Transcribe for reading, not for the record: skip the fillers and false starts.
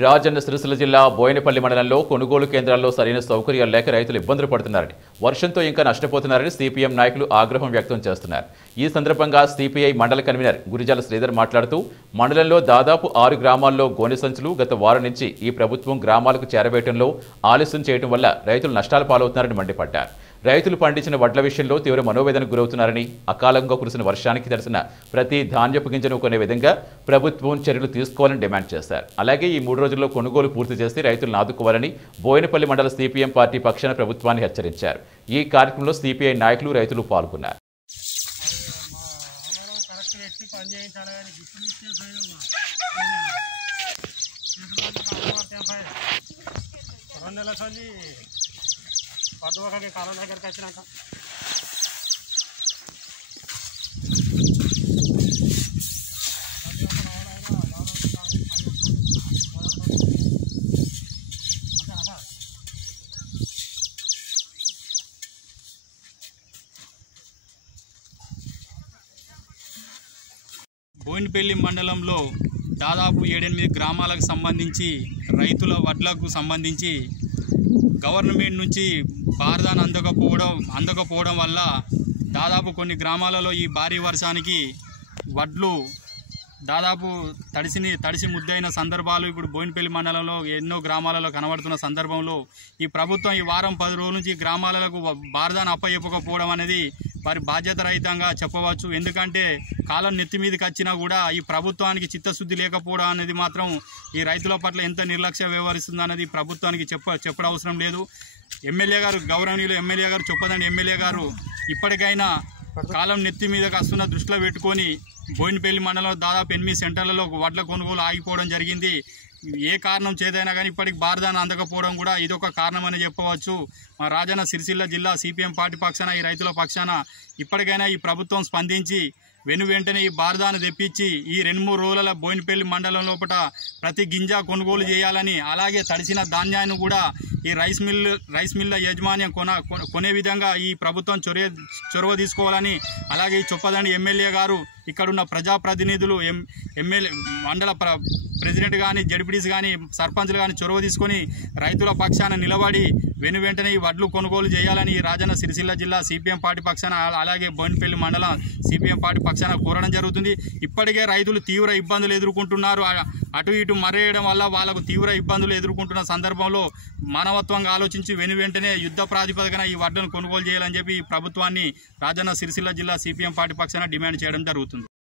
రాజన్న సిరిసిల్ల జిల్లా బోయినపల్లి మండలంలో కొనుగోలు కేంద్రాల్లో సరైన సౌకర్యాలు లేక రైతులు ఇబ్బందులు పడుతున్నారని, వర్షంతో ఇంకా నష్టపోతున్నారని సిపిఎం నాయకులు ఆగ్రహం వ్యక్తం చేస్తున్నారు. ఈ సందర్భంగా సిపిఐ మండల కన్వీనర్ గురిజాల శ్రీధర్ మాట్లాడుతూ, మండలంలో దాదాపు 6 గ్రామాల్లో గోనె సంచులు గత వారం నుంచి ఈ ప్రభుత్వం గ్రామాలకు చేరవేయడంలో ఆలస్యం చేయడం వల్ల రైతులు నష్టాల పాలవుతున్నారని మండిపడ్డారు. రైతులు పండించిన వడ్ల విషయంలో తీవ్ర మనోవేదనకు గురవుతున్నారని, అకాలంగా కురిసిన వర్షానికి తడిసిన ప్రతి ధాన్యపు గింజను కొనే విధంగా ప్రభుత్వం చర్యలు తీసుకోవాలని డిమాండ్ చేశారు. అలాగే ఈ 3 రోజుల్లో కొనుగోలు పూర్తి చేసి రైతులను ఆదుకోవాలని బోయినపల్లి మండల సిపిఎం పార్టీ పక్షాన ప్రభుత్వాన్ని హెచ్చరించారు. ఈ కార్యక్రమంలో సిపిఐ నాయకులు, రైతులు పాల్గొన్నారు. పద్దువకకి కాలం దగ్గరికి వచ్చినాక బోయినపల్లి మండలంలో దాదాపు 7-8 గ్రామాలకు సంబంధించి రైతుల వడ్లకు సంబంధించి గవర్నమెంట్ నుంచి బారదాన అందకపోవడం వల్ల దాదాపు కొన్ని గ్రామాలలో ఈ భారీ వర్షానికి వడ్లు దాదాపు తడిసి ముద్దైన సందర్భాలు ఇప్పుడు బోయినపల్లి మండలంలో ఎన్నో గ్రామాలలో కనబడుతున్న సందర్భంలో ఈ ప్రభుత్వం ఈ వారం 10 రోజుల నుంచి గ్రామాలకు బారదాన అప్పచెప్పకపోవడం అనేది వారి బాధ్యత రహితంగా చెప్పవచ్చు. ఎందుకంటే కాలం నెత్తి మీదకి వచ్చినా కూడా ఈ ప్రభుత్వానికి చిత్తశుద్ధి లేకపోవడం అనేది మాత్రం ఈ రైతుల పట్ల ఎంత నిర్లక్ష్యం వ్యవహరిస్తుంది అనేది ప్రభుత్వానికి చెప్పడం అవసరం లేదు. ఎమ్మెల్యే గారు, గౌరవనీయులు ఎమ్మెల్యే గారు, చొప్పదండి ఎమ్మెల్యే గారు ఇప్పటికైనా కాలం నెత్తి మీదకి వస్తున్న దృష్టిలో పెట్టుకొని బోయినపల్లి మండలంలో దాదాపు 8 సెంటర్లలో వడ్ల కొనుగోలు ఆగిపోవడం జరిగింది. ఏ కారణం చేదైనా కానీ ఇప్పటికి బారదాన అందకపోవడం కూడా ఇదొక కారణం అని చెప్పవచ్చు. మా రాజన్న సిరిసిల్ల జిల్లా సిపిఎం పార్టీ పక్షాన, ఈ రైతుల పక్షాన ఇప్పటికైనా ఈ ప్రభుత్వం స్పందించి వెంటనే ఈ బారదాన తెప్పించి ఈ 2-3 రోజుల బోయినపల్లి మండలం లోపల ప్రతి గింజ కొనుగోలు చేయాలని, అలాగే తడిసిన ధాన్యాన్ని కూడా ఈ రైస్ మిల్ల యాజమాన్యం కొనే విధంగా ఈ ప్రభుత్వం చొరవ తీసుకోవాలని, అలాగే ఈ చొప్పదండి ఎమ్మెల్యే గారు, ఇక్కడున్న ప్రజాప్రతినిధులు, ఎమ్మెల్యే మండల ప్రెసిడెంట్ కానీ, జడ్పీటీసీ కానీ, సర్పంచ్లు కానీ చొరవ తీసుకొని రైతుల పక్షాన నిలబడి వెంటనే ఈ వడ్లు కొనుగోలు చేయాలని రాజన్న సిరిసిల్ల జిల్లా సిపిఎం పార్టీ పక్షాన, అలాగే బోయినపల్లి మండలం సిపిఎం పార్టీ పక్షాన కోరడం జరుగుతుంది. ఇప్పటికే రైతులు తీవ్ర ఇబ్బందులు ఎదుర్కొంటున్నారు. అటు ఇటు మరేయడం వల్ల వాళ్ళకు తీవ్ర ఇబ్బందులు ఎదుర్కొంటున్న సందర్భంలో మానవత్వంగా ఆలోచించి వెంటనే యుద్ధ ప్రాతిపదికన ఈ వడ్లను కొనుగోలు చేయాలని చెప్పి ప్రభుత్వాన్ని రాజన్న సిరిసిల్ల జిల్లా సిపిఎం పార్టీ పక్షాన డిమాండ్ చేయడం జరుగుతుంది.